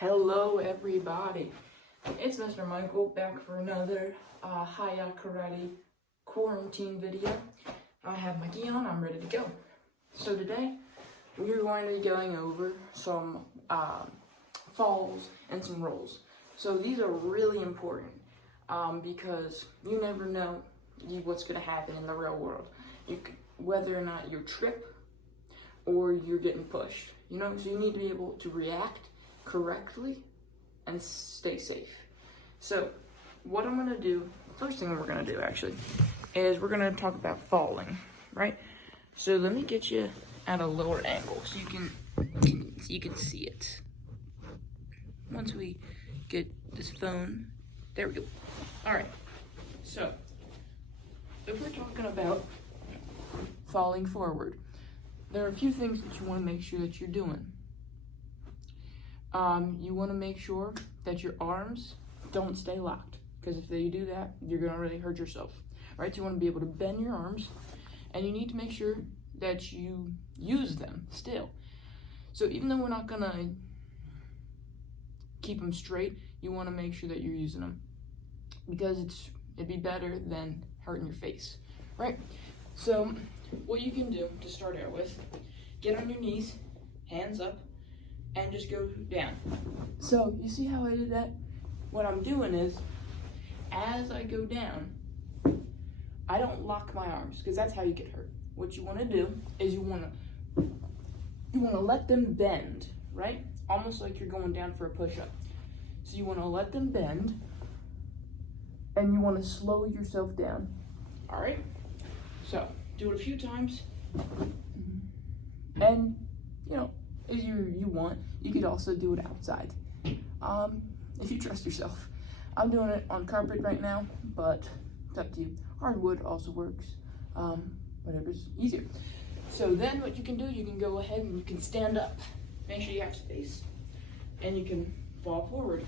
Hello everybody, it's Mr. Michael back for another HiYa Karate quarantine video. I have my gi on, I'm ready to go. So today, we are going to be going over some falls and some rolls. So these are really important because you never know what's going to happen in the real world. Whether or not you trip or you're getting pushed, so you need to be able to react correctly and stay safe. So what I'm going to do, the first thing we're going to do actually, is we're going to talk about falling, right? So let me get you at a lower angle so you can see it. Once we get this phone, there we go. All right, so if we're talking about falling forward, there are a few things that you want to make sure that you're doing. You want to make sure that your arms don't stay locked, because if they do that, you're going to really hurt yourself, right? So you want to be able to bend your arms, and you need to make sure that you use them still. So even though we're not going to keep them straight, you want to make sure that you're using them, because it'd be better than hurting your face, right? So what you can do to start out with, get on your knees, hands up, and just go down. So you see how I did that? What I'm doing is, as I go down, I don't lock my arms, because that's how you get hurt. What you want to do is you want to let them bend, right? Almost like you're going down for a push-up. So you want to let them bend, and you want to slow yourself down. All right? So do it a few times, and if you want, you could also do it outside, if you trust yourself. I'm doing it on carpet right now, but it's up to you. Hardwood also works, whatever's easier. So then what you can do, you can go ahead and you can stand up. Make sure you have space, and you can fall forward.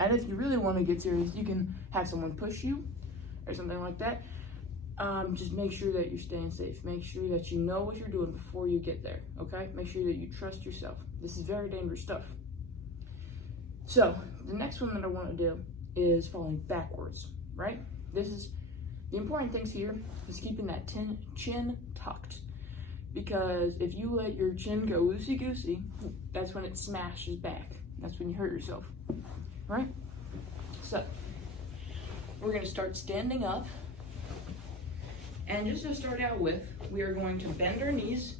And if you really want to get serious, you can have someone push you or something like that. Just make sure that you're staying safe. Make sure that you know what you're doing before you get there, okay? Make sure that you trust yourself. This is very dangerous stuff. So, the next one that I want to do is falling backwards, right? The important things here is keeping that chin tucked. Because if you let your chin go loosey-goosey, that's when it smashes back. That's when you hurt yourself, right? So, we're going to start standing up. And just to start out with, we are going to bend our knees.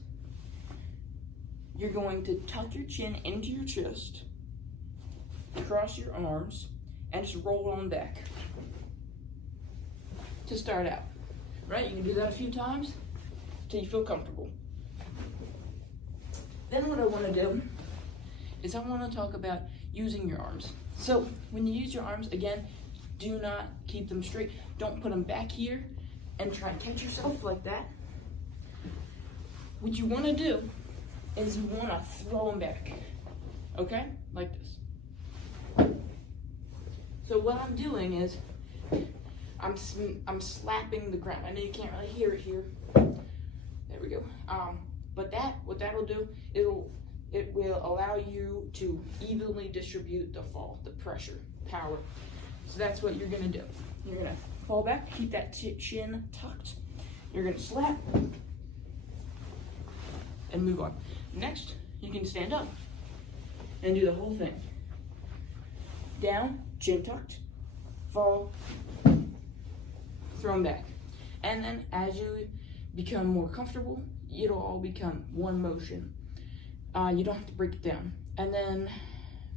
You're going to tuck your chin into your chest, cross your arms, and just roll on back to start out, right? You can do that a few times till you feel comfortable. Then what I want to do is I want to talk about using your arms. So when you use your arms, again, do not keep them straight. Don't put them back here and try and catch yourself like that. What you want to do is you want to throw them back, okay? Like this. So what I'm doing is I'm slapping the ground. I know you can't really hear it here. There we go. But what that'll do, it will allow you to evenly distribute the fall, the pressure, power. So that's what you're gonna do. You're gonna fall back, keep that chin tucked. You're gonna slap and move on. Next, you can stand up and do the whole thing. Down, chin tucked, fall, throw them back. And then as you become more comfortable, it'll all become one motion. You don't have to break it down. And then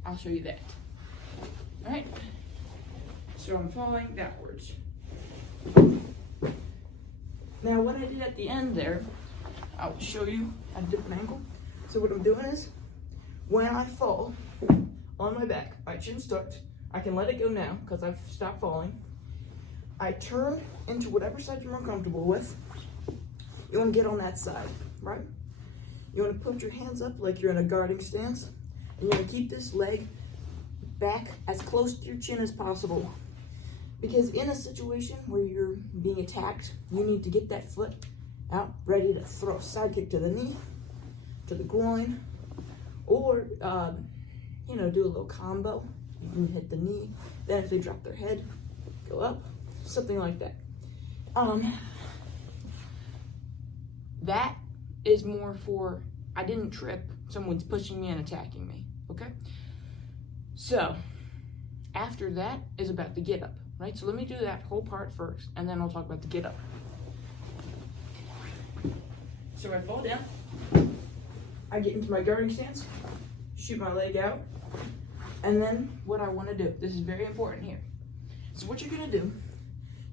I'll show you that. All right? So I'm falling backwards. Now what I did at the end there, I'll show you at a different angle. So what I'm doing is, when I fall on my back, my chin's tucked, I can let it go now because I've stopped falling. I turn into whatever side you're more comfortable with. You want to get on that side, right? You want to put your hands up like you're in a guarding stance, and you want to keep this leg back as close to your chin as possible. Because in a situation where you're being attacked, you need to get that foot out, ready to throw a side kick to the knee, to the groin, Or, you know, do a little combo. You can hit the knee. Then if they drop their head, go up. Something like that. That is more for, I didn't trip, someone's pushing me and attacking me, okay? So, after that is about the get up, right? So let me do that whole part first, and then I'll talk about the get up. So I fall down, I get into my guarding stance, shoot my leg out, and then what I want to do, this is very important here. So what you're going to do,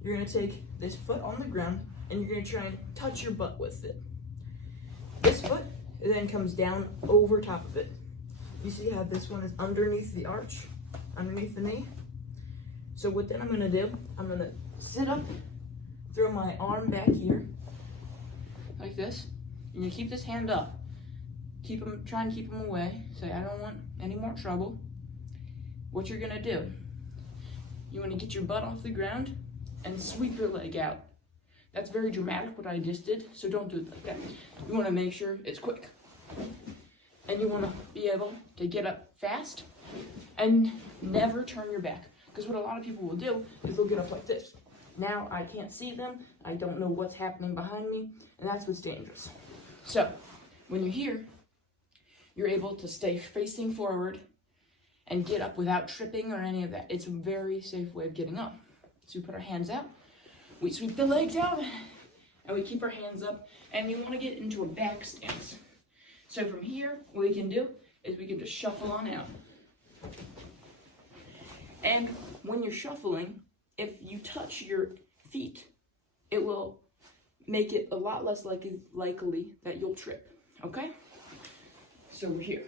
you're going to take this foot on the ground, and you're going to try and touch your butt with it. This foot then comes down over top of it. You see how this one is underneath the arch, underneath the knee? So what then I'm going to do, I'm going to sit up, throw my arm back here, like this. And you keep this hand up. Try and keep them away. Say, I don't want any more trouble. What you're gonna do, you wanna get your butt off the ground and sweep your leg out. That's very dramatic what I just did, so don't do it like that. You wanna make sure it's quick. And you wanna be able to get up fast and never turn your back. Because what a lot of people will do is they'll get up like this. Now I can't see them, I don't know what's happening behind me, and that's what's dangerous. So, when you're here, you're able to stay facing forward and get up without tripping or any of that. It's a very safe way of getting up. So we put our hands out, we sweep the legs out, and we keep our hands up, and you want to get into a back stance. So from here, what we can do is we can just shuffle on out. And when you're shuffling, if you touch your feet, it will make it a lot less likely that you'll trip, okay? So we're here.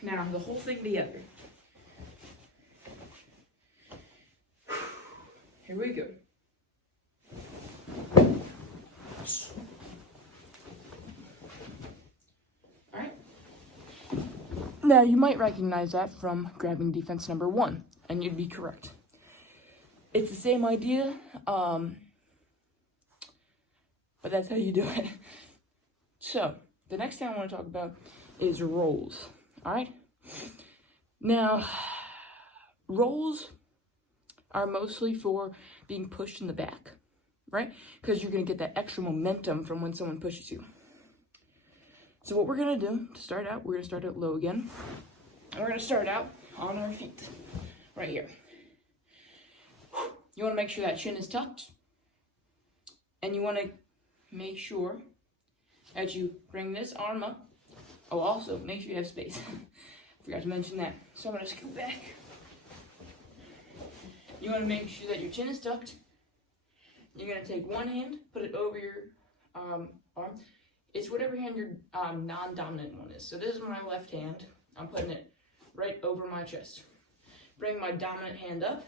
Now, the whole thing together. Here we go. All right. Now, you might recognize that from grabbing defense number 1, and you'd be correct. It's the same idea, but that's how you do it. So, the next thing I want to talk about is rolls, all right? Now, rolls are mostly for being pushed in the back, right? Because you're going to get that extra momentum from when someone pushes you. So what we're going to do to start out, we're going to start out low again. And we're going to start out on our feet, right here. You want to make sure that chin is tucked. And you want to make sure that you bring this arm up. Oh, also, make sure you have space. Forgot to mention that. So I'm going to scoot back. You want to make sure that your chin is tucked. You're going to take one hand, put it over your arm. It's whatever hand your non-dominant one is. So this is my left hand. I'm putting it right over my chest. Bring my dominant hand up.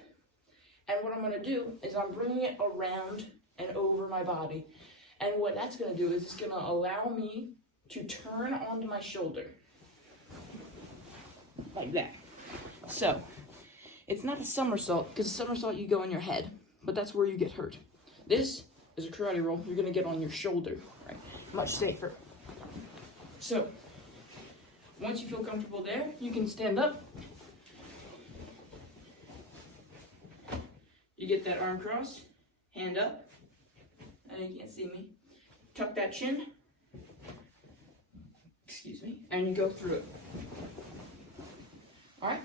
And what I'm going to do is I'm bringing it around and over my body. And what that's going to do is it's going to allow me to turn onto my shoulder. Like that. So, it's not a somersault, because a somersault you go on your head, but that's where you get hurt. This is a karate roll. You're going to get on your shoulder, right? Much safer. So, once you feel comfortable there, you can stand up. You get that arm crossed, hand up. And you can't see me. Tuck that chin. Excuse me. And you go through it. Alright?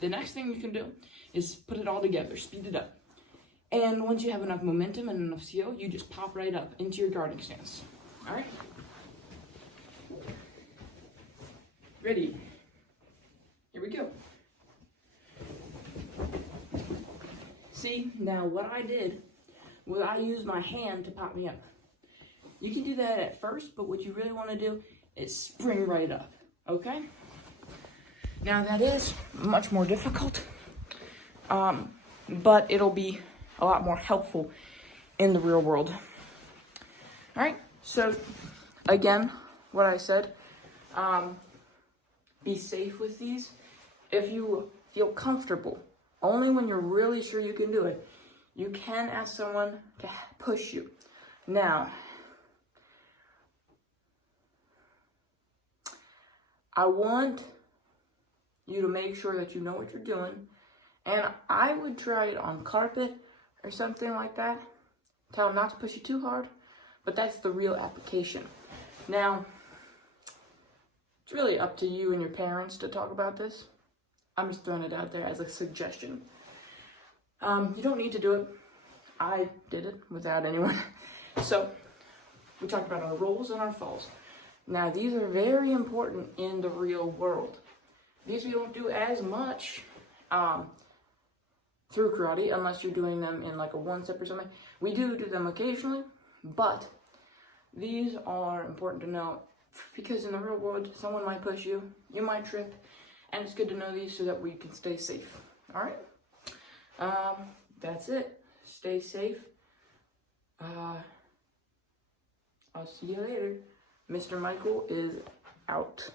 The next thing you can do is put it all together, speed it up. And once you have enough momentum and enough skill, you just pop right up into your guarding stance. Alright? Ready? Here we go. See, now what I did was I used my hand to pop me up. You can do that at first, but what you really want to do is spring right up, okay? Now that is much more difficult, but it'll be a lot more helpful in the real world. All right, so again, what I said, be safe with these. If you feel comfortable, only when you're really sure you can do it, you can ask someone to push you. Now, I want you to make sure that you know what you're doing. And I would try it on carpet or something like that. Tell them not to push you too hard, but that's the real application. Now, it's really up to you and your parents to talk about this. I'm just throwing it out there as a suggestion. You don't need to do it. I did it without anyone. So, we talked about our rolls and our falls. Now, these are very important in the real world. These we don't do as much through karate, unless you're doing them in like a one-step or something. We do them occasionally, but these are important to know because in the real world, someone might push you, you might trip, and it's good to know these so that we can stay safe. All right? That's it. Stay safe. I'll see you later. Mr. Michael is out.